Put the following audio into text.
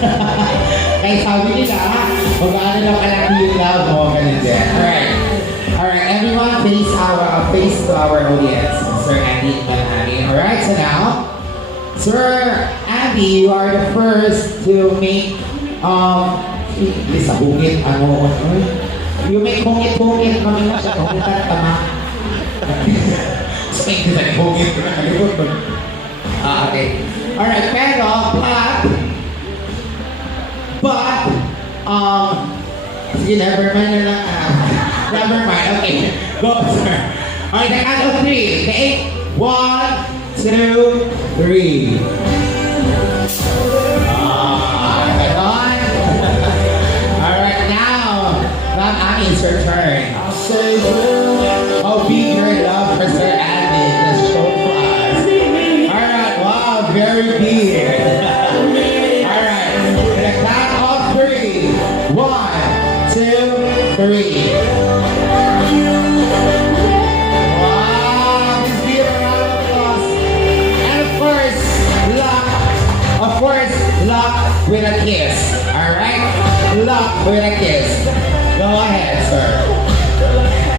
Kaya sabi nila, mag-ano lang kalaki yung love mo, ganun din. Alright, everyone face to our audience. Sir Andy and Ma'am Annie. Alright, so now, Sir Andy, you are the first to make, sa hugit, you make hungit-hungit, kami na siya, hungitan tama. So, hindi na hungit ko na kalibot. Okay. Alright, pero, but, sige, never mind na lang. Never mind, okay. Go, sir. Alright, the count of 3. Okay? 1, 2, 3. Ganon. Alright, now, Ma'am Annie, it's your turn. How big your love for Sir Andy has shown to us. Alright, wow, very big. Alright, the count of 3. 1, 2, 3. With a kiss, alright? Luck with a kiss. Go ahead, sir.